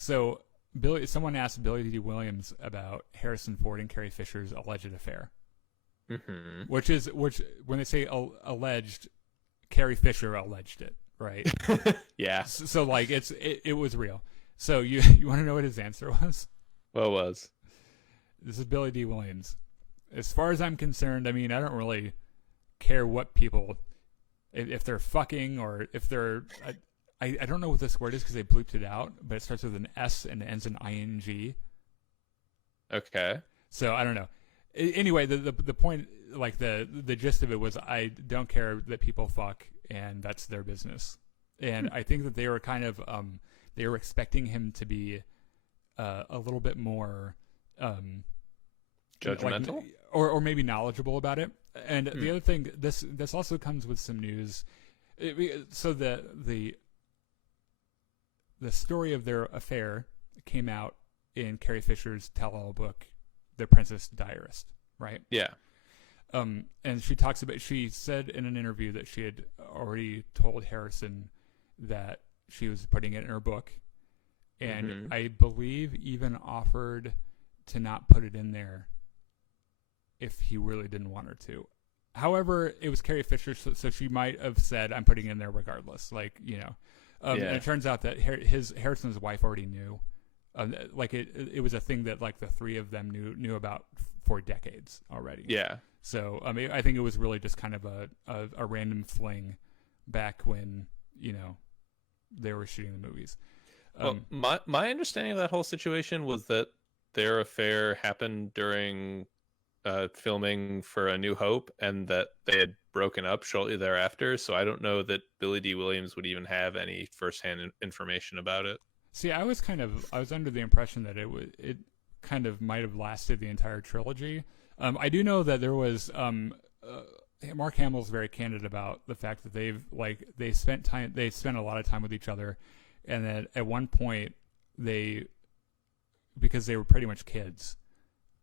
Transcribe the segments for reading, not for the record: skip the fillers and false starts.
So someone asked Billy Dee Williams about Harrison Ford and Carrie Fisher's alleged affair, which when they say alleged, Carrie Fisher alleged it, right? Yeah. So like it was real. So you want to know what his answer was? What was? This is Billy Dee Williams. As far as I'm concerned, I mean, I don't really care what people, if they're fucking or if they're. I don't know what this word is because they bleeped it out, but it starts with an S and ends in ing. Okay. So I don't know. Anyway, the point, like the gist of it was, I don't care that people fuck, and that's their business. And I think that they were kind of they were expecting him to be a little bit more judgmental, like, or maybe knowledgeable about it. And the other thing, this also comes with some news. So the story of their affair came out in Carrie Fisher's tell-all book, The Princess Diarist, right? Yeah. And she said in an interview that she had already told Harrison that she was putting it in her book. And I believe even offered to not put it in there if he really didn't want her to. However, it was Carrie Fisher, so she might have said, I'm putting it in there regardless. Like, you know. And it turns out that Harrison's wife already knew. Like it was a thing that like the three of them knew about for decades already. Yeah. So I mean, I think it was really just kind of a random fling back when, you know, they were shooting the movies. Well, my understanding of that whole situation was that their affair happened during filming for A New Hope, and that they had broken up shortly thereafter. So I don't know that Billy Dee Williams would even have any firsthand information about it. See, I was under the impression that it kind of might have lasted the entire trilogy. I do know that there was Mark Hamill's very candid about the fact that they spent a lot of time with each other, and that at one point because they were pretty much kids.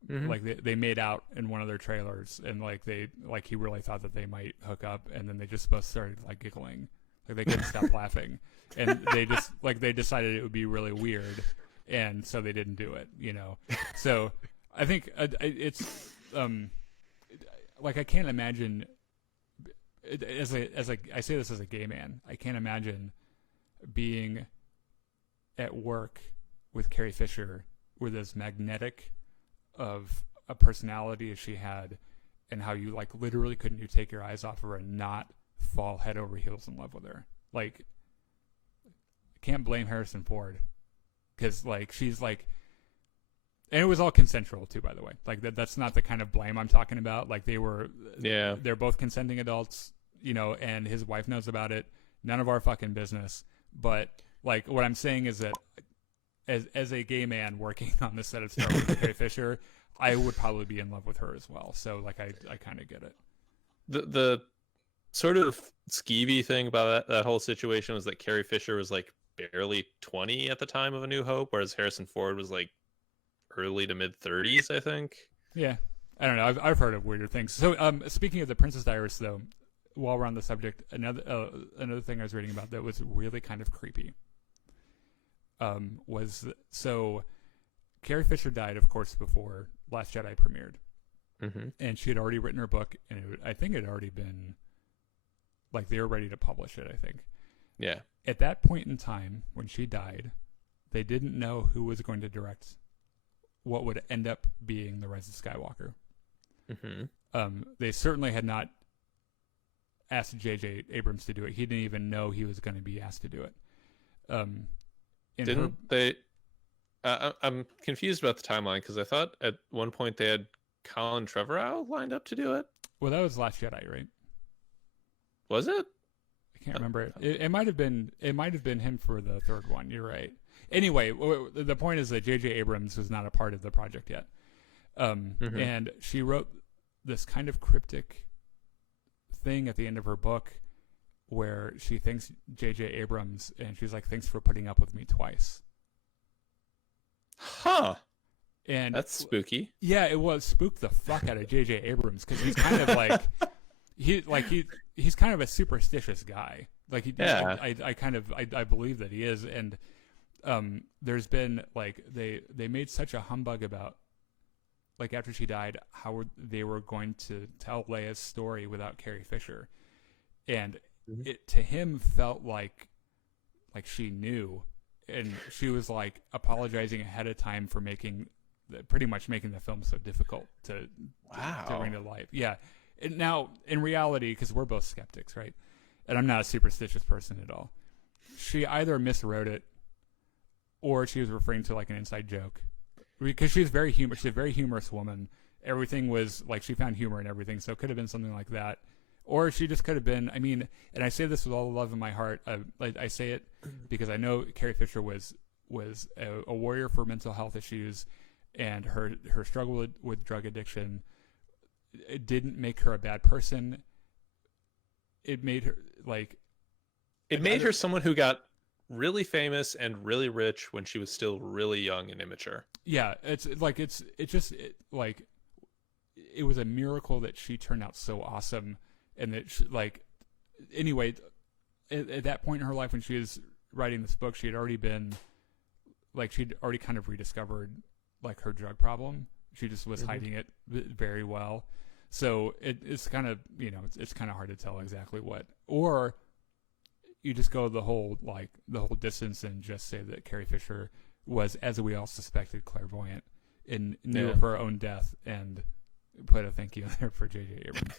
Like they made out in one of their trailers, and he really thought that they might hook up, and then they just both started like giggling, like they couldn't stop laughing, and they just they decided it would be really weird, and so they didn't do it, you know. So I think it's I can't imagine as I say this as a gay man, I can't imagine being at work with Carrie Fisher with as magnetic of a personality as she had, and how you literally couldn't you take your eyes off of her and not fall head over heels in love with her. Like, can't blame Harrison Ford, because she's and it was all consensual too, by the way. That's not the kind of blame I'm talking about. They're both consenting adults, you know, and his wife knows about it. None of our fucking business. But what I'm saying is that as a gay man working on the set of Star Wars with Carrie Fisher, I would probably be in love with her as well. So I kind of get it. The sort of skeevy thing about that whole situation was that Carrie Fisher was barely 20 at the time of A New Hope, whereas Harrison Ford was early to mid 30s, I think. Yeah, I don't know. I've heard of weirder things. So speaking of The Princess Diaries, though, while we're on the subject, another thing I was reading about that was really kind of creepy. Carrie Fisher died, of course, before Last Jedi premiered, and she had already written her book, and I think it had already been they were ready to publish it. I think. Yeah. At that point in time, when she died, they didn't know who was going to direct what would end up being The Rise of Skywalker. They certainly had not asked J.J. Abrams to do it. He didn't even know he was going to be asked to do it. I'm confused about the timeline, because I thought at one point they had Colin Trevorrow lined up to do it. Well, that was Last Jedi, right? Was it? I can't remember. It might have been. It might have been him for the third one. You're right. Anyway, the point is that J.J. Abrams was not a part of the project yet, and she wrote this kind of cryptic thing at the end of her book where she thanks J.J. Abrams, and she's like, "Thanks for putting up with me twice." Huh. And that's spooky. Yeah, it was spooked the fuck out of J.J. Abrams, because he's kind of he's kind of a superstitious guy. I believe that he is, and there's been like they made such a humbug about like after she died how they were going to tell Leia's story without Carrie Fisher, and it to him felt like she knew, and she was like apologizing ahead of time for pretty much making the film so difficult to bring to life. Yeah. And now in reality, because we're both skeptics, right? And I'm not a superstitious person at all. She either miswrote it or she was referring to like an inside joke, because she's a very humorous woman. Everything was like, she found humor in everything. So it could have been something like that. Or she just could have been, I mean, and I say this with all the love in my heart. I say it because I know Carrie Fisher was a warrior for mental health issues, and her struggle with drug addiction, it didn't make her a bad person. It made her her someone who got really famous and really rich when she was still really young and immature. Yeah, it was a miracle that she turned out so awesome. And that, anyway, at that point in her life when she was writing this book, she'd already kind of rediscovered, like, her drug problem. She just was hiding it very well. So it's kind of, it's kind of hard to tell exactly what. Or you just go the whole distance and just say that Carrie Fisher was, as we all suspected, clairvoyant and knew of her own death, and put a thank you in there for J.J. Abrams.